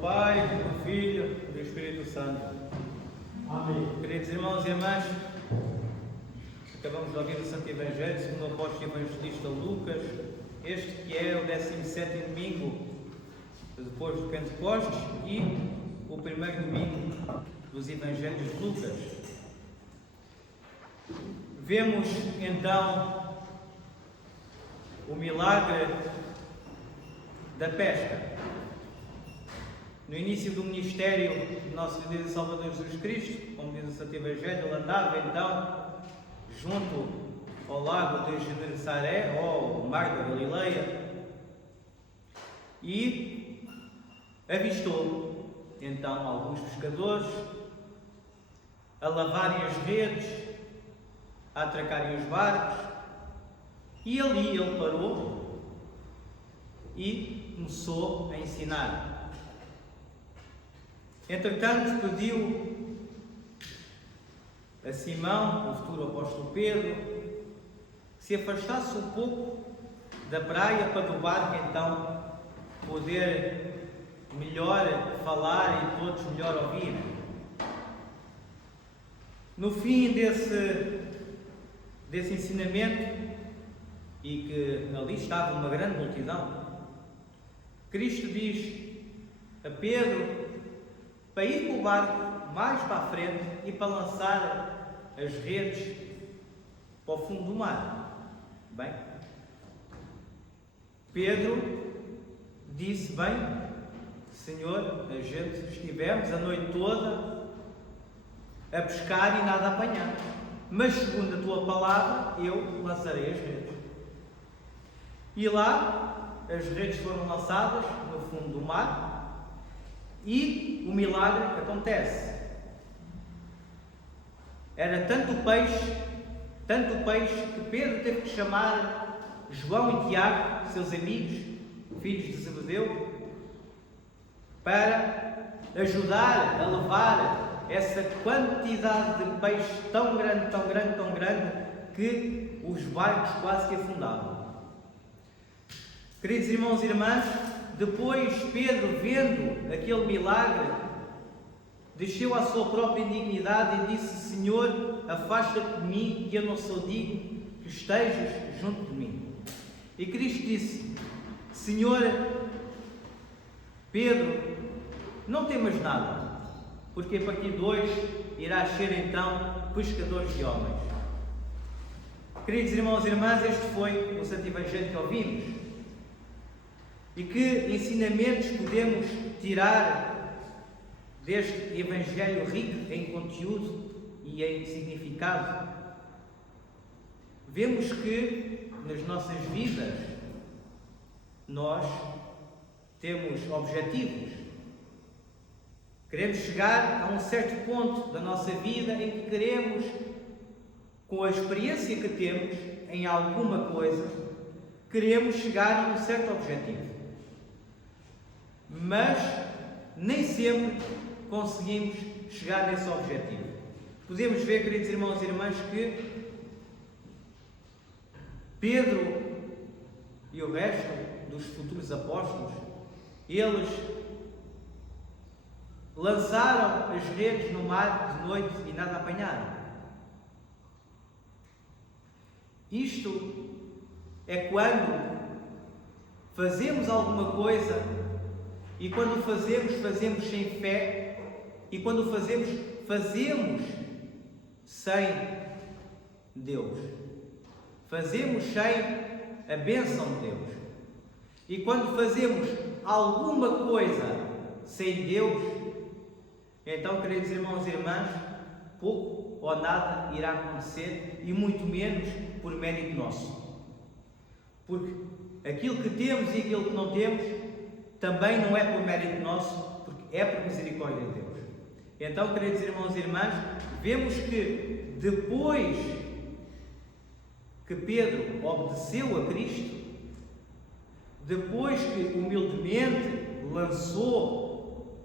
Pai, do Filho e do Espírito Santo. Amém. Queridos irmãos e irmãs, acabamos de ouvir o Santo Evangelho segundo o apóstolo evangelista Lucas, este que é o 17º domingo depois do Pentecostes e o primeiro domingo dos Evangelhos de Lucas. Vemos então o milagre da pesca. No início do ministério do nosso Deus e Salvador Jesus Cristo, como diz o Santo Evangelho, ele andava então junto ao lago de Genesaré, ou ao mar da Galileia, e avistou então alguns pescadores a lavarem as redes, a atracarem os barcos, e ali ele parou e começou a ensinar. Entretanto, pediu a Simão, o futuro apóstolo Pedro, que se afastasse um pouco da praia para do barco então poder melhor falar e todos melhor ouvir. No fim desse ensinamento, e que ali estava uma grande multidão, Cristo diz a Pedro para ir com o barco mais para a frente e para lançar as redes para o fundo do mar. Bem, Pedro disse: bem, Senhor, a gente estivemos a noite toda a pescar e nada a apanhar, mas segundo a tua palavra eu lançarei as redes. E lá as redes foram lançadas no fundo do mar e o milagre acontece. Era tanto peixe que Pedro teve que chamar João e Tiago, seus amigos, filhos de Zebedeu, para ajudar a levar essa quantidade de peixe tão grande, que os barcos quase que afundavam. Queridos irmãos e irmãs, depois Pedro, vendo aquele milagre, desceu à sua própria indignidade e disse: Senhor, afasta-te de mim, que eu não sou digno que estejas junto de mim. E Cristo disse: Senhor, Pedro, não temas nada, porque a partir de hoje irás ser então pescadores de homens. Queridos irmãos e irmãs, este foi o Santo Evangelho que ouvimos. E que ensinamentos podemos tirar deste Evangelho rico em conteúdo e em significado? Vemos que nas nossas vidas nós temos objetivos. Queremos chegar a um certo ponto da nossa vida em que queremos, com a experiência que temos em alguma coisa, queremos chegar a um certo objetivo. Mas nem sempre conseguimos chegar nesse objetivo. Podemos ver, queridos irmãos e irmãs, que Pedro e o resto dos futuros apóstolos, eles lançaram as redes no mar de noite e nada apanharam. Isto é quando fazemos alguma coisa e quando fazemos sem fé, e quando fazemos sem Deus. Fazemos sem a bênção de Deus. E quando fazemos alguma coisa sem Deus, então, queridos irmãos e irmãs, pouco ou nada irá acontecer, e muito menos por mérito nosso. Porque aquilo que temos e aquilo que não temos também não é por mérito nosso, porque é por misericórdia de Deus. Então, queridos irmãos e irmãs, vemos que depois que Pedro obedeceu a Cristo, depois que humildemente lançou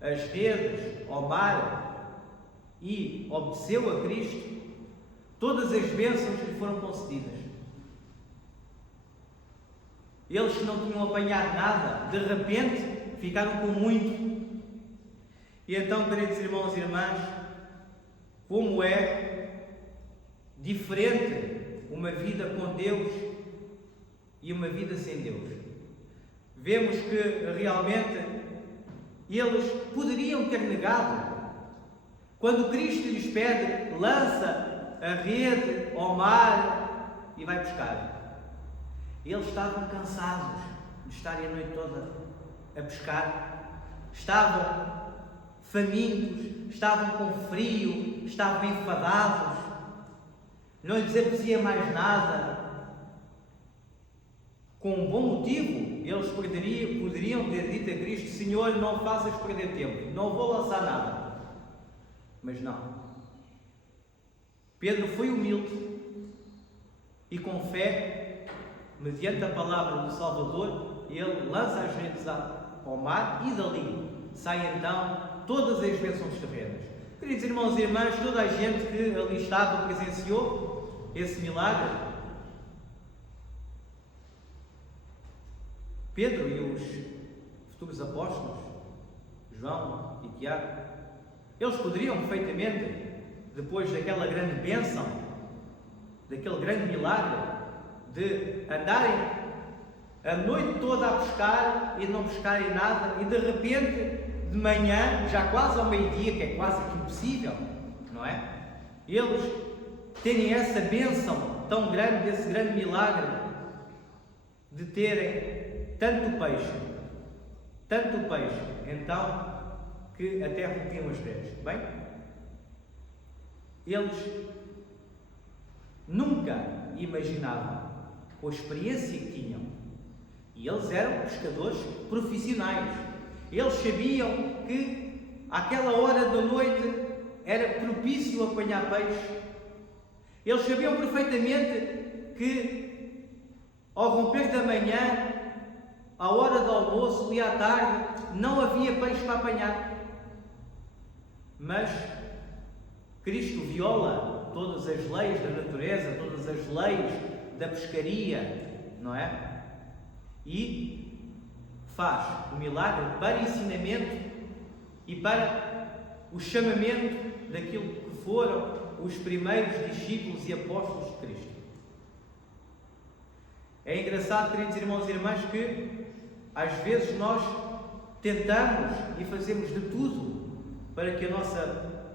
as redes ao mar e obedeceu a Cristo, todas as bênçãos lhe foram concedidas. Eles que não tinham apanhado nada, de repente ficaram com muito E então, queridos irmãos e irmãs, como é diferente uma vida com Deus e uma vida sem Deus. Vemos que realmente eles poderiam ter negado. Quando Cristo lhes pede, lança a rede ao mar e vai pescar. Eles estavam cansados de estarem a noite toda a pescar. Estavam famintos, estavam com frio, estavam enfadados. Não lhes apeteceu mais nada. Com um bom motivo, eles poderiam ter dito a Cristo: Senhor, não faças perder tempo, não vou lançar nada. Mas não. Pedro foi humilde e com fé, mediante a palavra do Salvador, ele lança as redes ao mar e dali saem então todas as bênçãos terrenas. Queridos irmãos e irmãs, toda a gente que ali estava presenciou esse milagre. Pedro e os futuros apóstolos, João e Tiago, eles poderiam perfeitamente, depois daquela grande bênção, daquele grande milagre, de andarem a noite toda a pescar e não pescarem nada, e de repente, de manhã, já quase ao meio-dia, que é quase que impossível, não é? Eles terem essa bênção tão grande, desse grande milagre, de terem tanto peixe, então, que até rompiam as redes. Bem, eles nunca imaginavam com a experiência que tinham, e eles eram pescadores profissionais. Eles sabiam que àquela hora da noite era propício apanhar peixe. Eles sabiam perfeitamente que ao romper da manhã, à hora do almoço e à tarde, não havia peixe para apanhar. Mas Cristo viola todas as leis da natureza, todas as leis da pescaria, não é? E faz o milagre para ensinamento e para o chamamento daquilo que foram os primeiros discípulos e apóstolos de Cristo. É engraçado, queridos irmãos e irmãs, que às vezes nós tentamos e fazemos de tudo para que a nossa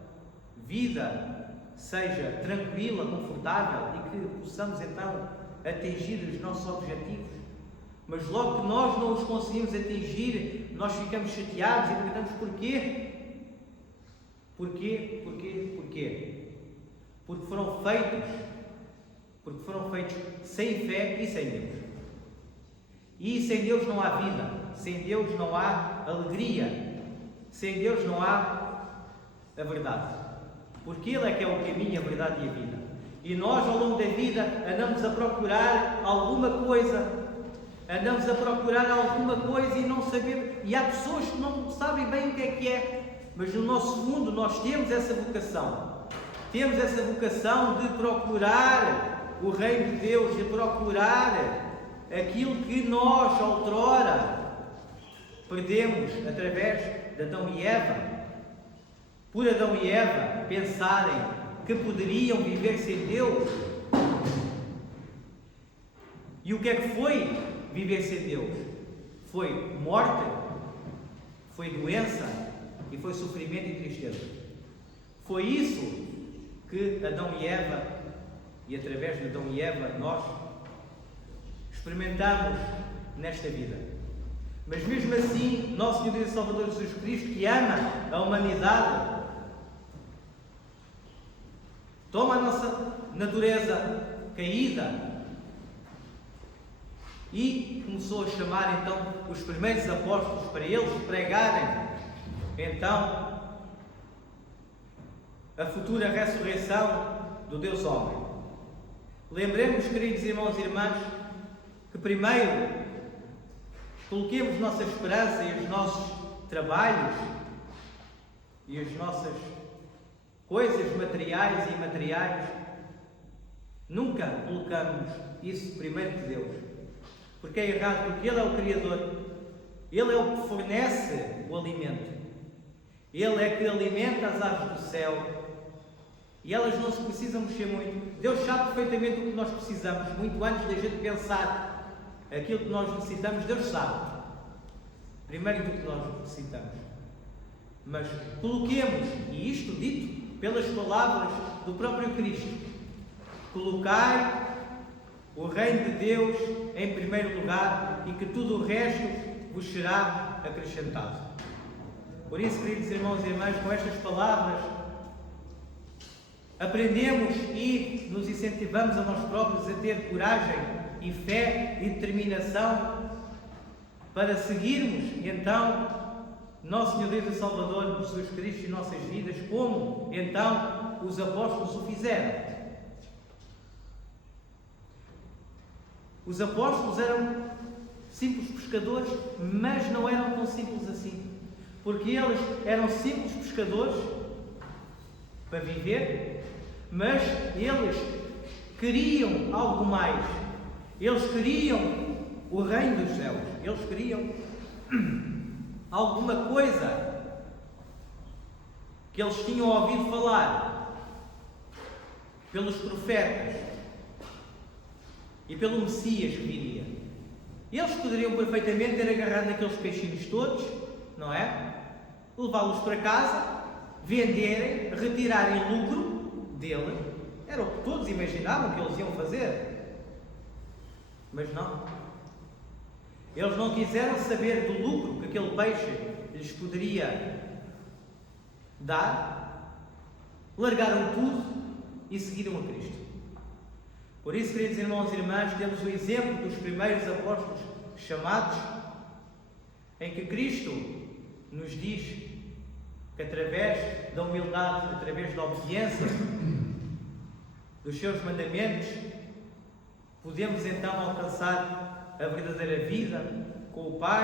vida seja tranquila, confortável e que possamos então atingir os nossos objetivos. Mas logo que nós não os conseguimos atingir, nós ficamos chateados e perguntamos porquê? Porquê? Porque foram feitos sem fé e sem Deus. E sem Deus não há vida, sem Deus não há alegria, sem Deus não há a verdade. Porque Ele é que é o caminho, a verdade e a vida. E nós, ao longo da vida, andamos a procurar alguma coisa, e não sabemos. E há pessoas que não sabem bem o que é, mas no nosso mundo nós temos essa vocação. Temos essa vocação de procurar o reino de Deus, de procurar aquilo que nós, outrora, perdemos através de Adão e Eva. Por Adão e Eva pensarem que poderiam viver sem Deus. E o que é que foi viver sem Deus? Foi morte, foi doença e foi sofrimento e tristeza. Foi isso que Adão e Eva, e através de Adão e Eva, nós experimentamos nesta vida. Mas mesmo assim, nosso Senhor e Salvador Jesus Cristo, que ama a humanidade, toma a nossa natureza caída e começou a chamar então os primeiros apóstolos para eles pregarem então a futura ressurreição do Deus homem. Lembremos, queridos irmãos e irmãs, que primeiro coloquemos nossa esperança e os nossos trabalhos e as nossas coisas materiais e imateriais. Nunca colocamos isso primeiro que Deus, porque é errado, porque Ele é o Criador, Ele é o que fornece o alimento, Ele é que alimenta as aves do céu. E elas não se precisam mexer muito. Deus sabe perfeitamente o que nós precisamos. Muito antes da gente pensar aquilo que nós necessitamos, Deus sabe. Primeiro do que nós necessitamos. Mas coloquemos, e isto dito pelas palavras do próprio Cristo, colocai o reino de Deus em primeiro lugar e que tudo o resto vos será acrescentado. Por isso, queridos irmãos e irmãs, com estas palavras, aprendemos e nos incentivamos a nós próprios a ter coragem e fé e determinação para seguirmos, então, nosso Senhor Deus e Salvador Jesus Cristo em nossas vidas, como, então, os apóstolos o fizeram. Os apóstolos eram simples pescadores, mas não eram tão simples assim. Porque eles eram simples pescadores para viver, mas eles queriam algo mais. Eles queriam o reino dos céus. Eles queriam alguma coisa que eles tinham ouvido falar pelos profetas e pelo Messias que viria. Eles poderiam perfeitamente ter agarrado naqueles peixinhos todos, não é? Levá-los para casa, venderem, retirarem lucro dele. Era o que todos imaginavam que eles iam fazer. Mas não. Eles não quiseram saber do lucro que aquele peixe lhes poderia dar. Largaram tudo e seguiram a Cristo. Por isso, queridos irmãos e irmãs, temos o exemplo dos primeiros apóstolos chamados, em que Cristo nos diz que através da humildade, através da obediência dos seus mandamentos, podemos então alcançar a verdadeira vida com o Pai